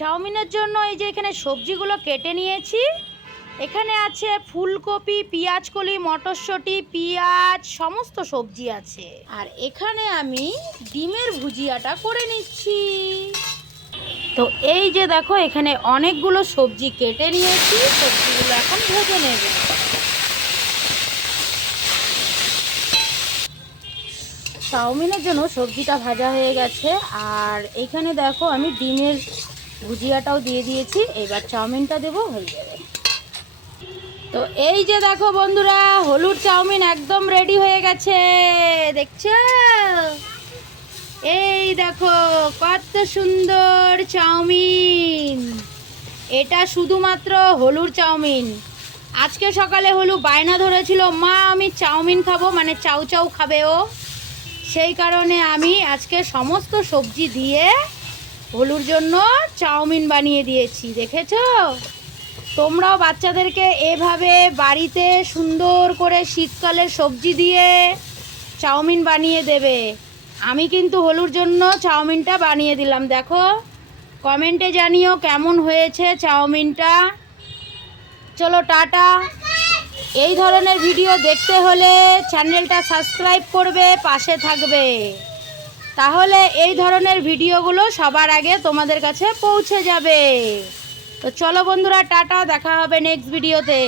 চাউমিনের জন্য এই যে এখানে সবজিগুলো কেটে নিয়েছি। এখানে আছে ফুলকপি, পেঁয়াজকলি, মটরশুঁটি, পেঁয়াজ, সমস্ত সবজি আছে। আর এখানে আমি ডিমের ভুজিয়াটা করে নিচ্ছি। তো এই যে দেখো এখানে অনেকগুলো সবজি কেটে নিয়েছি, সবজিগুলো এখন ভেজে নেব। চাউমিনের জন্য সবজিটা ভাজা হয়ে গেছে, আর এইখানে দেখো আমি ডিমের ভুজিয়াটাও দিয়ে দিয়েছি। এবার চাউমিনটা দেবো, হয়ে যাবে। তো এই যে দেখো বন্ধুরা, হলুদ চাউমিন একদম রেডি হয়ে গেছে, দেখছো? এই দেখো কত সুন্দর চাউমিন। এটা শুধুমাত্র হলুর চাউমিন। আজকে সকালে হলু বায়না ধরেছিল, মা আমি চাউমিন খাবো, মানে চাউ চাউ খাবে ও। সেই কারণে আমি আজকে সমস্ত সবজি দিয়ে হলুর জন্য চাউমিন বানিয়ে দিয়েছি, দেখেছো? তোমরাও বাচ্চাদেরকে এভাবে বাড়িতে সুন্দর করে শীতকালের সবজি দিয়ে চাউমিন বানিয়ে দেবে। আমি কিন্তু হলুর জন্য চাউমিনটা বানিয়ে দিলাম। দেখো, কমেন্টে জানিও কেমন হয়েছে চাউমিনটা। চলো টাটা। এই ধরনের ভিডিও দেখতে হলে চ্যানেলটা সাবস্ক্রাইব করবে, পাশে থাকবে, তাহলে এই ধরনের ভিডিওগুলো সবার আগে তোমাদের কাছে পৌঁছে যাবে। তো চলো বন্ধুরা, টাটা, দেখা হবে নেক্সট ভিডিওতে।